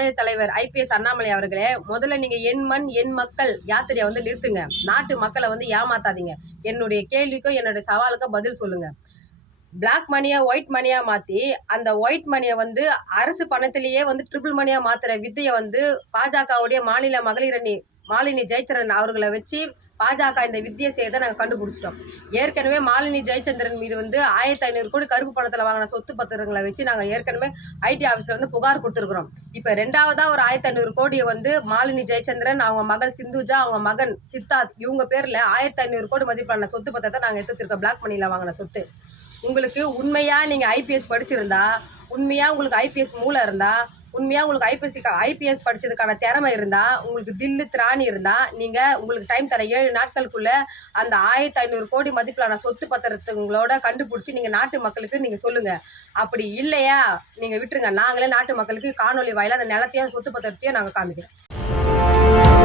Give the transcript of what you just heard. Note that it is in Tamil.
மாநில தலைவர் IPS அண்ணாமலை அவர்களே, முதல்ல நீங்க என் மண் என் மக்கள் யாத்திரையை வந்து நிறுத்துங்க. நாட்டு மக்களை வந்து ஏமாத்தாதீங்க. என்னுடைய கேள்விக்கும் என்னுடைய சவாலுக்கும் பதில் சொல்லுங்க. பிளாக் மணியா ஒயிட் மணியா மாத்தி அந்த ஒயிட் மணியை வந்து அரசு பணத்திலேயே வந்து ட்ரிபிள் மணியா மாத்துற வித்தையை வந்து பாஜகவுடைய மாநில மகளிர் அணி மாலினி ஜெயச்சந்திரன் அவர்களை வச்சு பாஜக இந்த வித்தியை செய்யறதை நாங்கள் கண்டுபிடிச்சிட்டோம். ஏற்கனவே மாலினி ஜெயச்சந்திரன் மீது வந்து 1500 கோடி கருப்பு பணத்தில் வாங்கின சொத்து பத்திரங்களை வச்சு நாங்கள் ஏற்கனவே IT ஆஃபீஸில் வந்து புகார் கொடுத்துருக்குறோம். இப்போ ரெண்டாவதா ஒரு 1500 கோடியை வந்து மாலினி ஜெயச்சந்திரன், அவங்க மகள் சிந்துஜா, அவங்க மகன் சித்தார்த் இவங்க பேரில் 1500 கோடி மதிப்பான சொத்து பத்திரத்தை நாங்கள் எடுத்து வச்சிருக்கோம். பிளாக் மணியில் வாங்கின சொத்து. உங்களுக்கு உண்மையா நீங்க IPS படிச்சிருந்தா, உண்மையா உங்களுக்கு IPS மூளை இருந்தா, உண்மையா உங்களுக்கு IPS படிச்சதுக்கான திறமை இருந்தா, உங்களுக்கு தில்லு திராணி இருந்தா, நீங்க உங்களுக்கு டைம் தர 7 நாட்களுக்குள்ள அந்த 1500 கோடி மதிப்பிலான சொத்து பத்திரத்துங்களோட கண்டுபிடிச்சி நீங்க நாட்டு மக்களுக்கு நீங்க சொல்லுங்க. அப்படி இல்லையா நீங்க விட்டுருங்க. நாங்களே நாட்டு மக்களுக்கு காணொலி வாயில அந்த நிலத்தையும் சொத்து பத்திரத்தையும் நாங்க காமிக்கிறோம்.